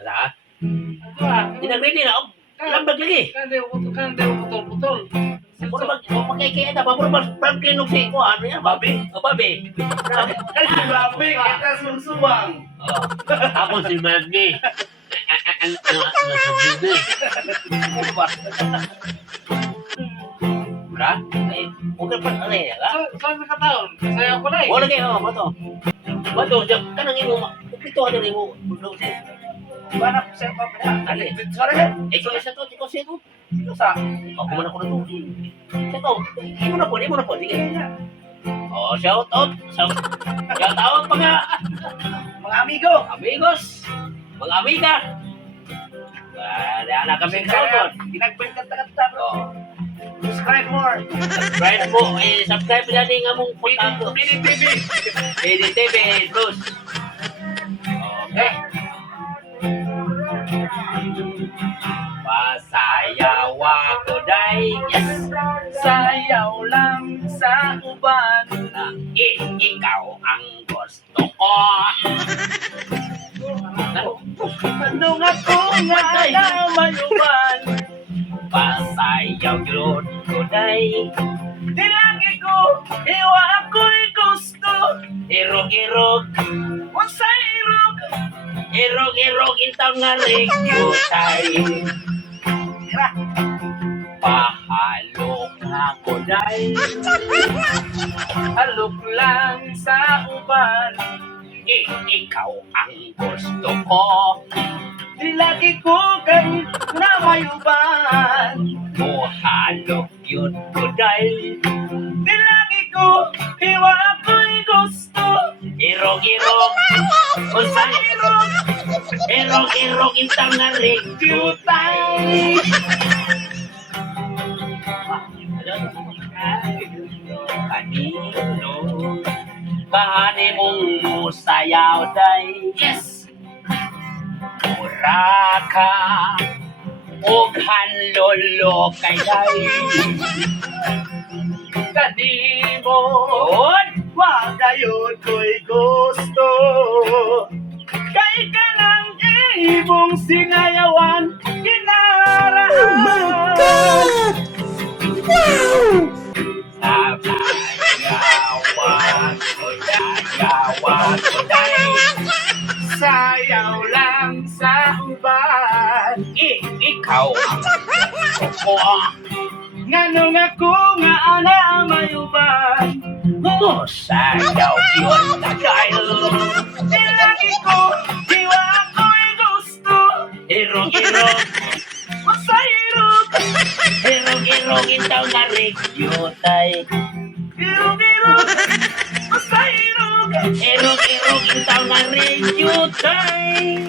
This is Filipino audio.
Sa? Wala. Dinagready na. Lambag lagi. Kan dia putol-putol. Mura magkikita ba? Mura mag-klinog si ko. Ano yan? Babi? O babi? Babi, kita sumsumang. Ako si Magni. Ano sabi na? Ano ba? Mura? Ay, huwag ka pa ano yan. Saan ka taon? Saya ko na eh. Wala kayo. Bato. Bato. Kanang imo. Kupito ka na rin mo. Mana saya pa pala. Ali. Sorry sir. Ikaw isa to. Ikaw siya to. Ito sa. Ako man ako na to. Siya to. Imo na po. Imo na po. Sige. Oh, shout out. Shout out mga Mga amigo. amigos. Mga amiga. Wala na kami shout Ginagpil kanta-kanta bro. Oh. Subscribe more. Subscribe mo. Subscribe na din nga mong puntato. Pili TV. PDTV Bruce. Okay. Pasayaw ako day. Yes. Sayaw lang sa uban. Ikaw ang gusto ko. Ano nga ko nga na mayuban. Pasayaw yun ko day. Di lagi ko, iwa ako'y gusto. Irog-irog. Unsa irog. Irog-irog intang nga regyo tayo. Pahalok ako day. Halok lang sa uban. Ikaw ang gusto ko. Di lagi ko kay na mayuban. Pahalok yun ko day. Di lagi ko, iwa ako'y gusto. Irog-irog. Unsa Irog. irog-irog intang nga regyo tayo. Kanino kahani mong musayaw day. Yes! Mura ka og hanlolo kay day. Kanimo, Yun! wag gayon ko'y gusto. Kay ka ng ibong singayawan, kinarahan. Oh my God! Wow! Sabayawan ko yayawan ko day. Sayaw lang sa uban. Ikaw ang gusto ko. Ngano nga ko nga ana mayuban. Sayaw yun na kayo. Di lagi ko, iwa ako'y gusto. Irog-irog. Masa irog. Irog-irog itaw na regyo tay. Irog-irog. Masa irog. Irog-irog itaw na regyo tay.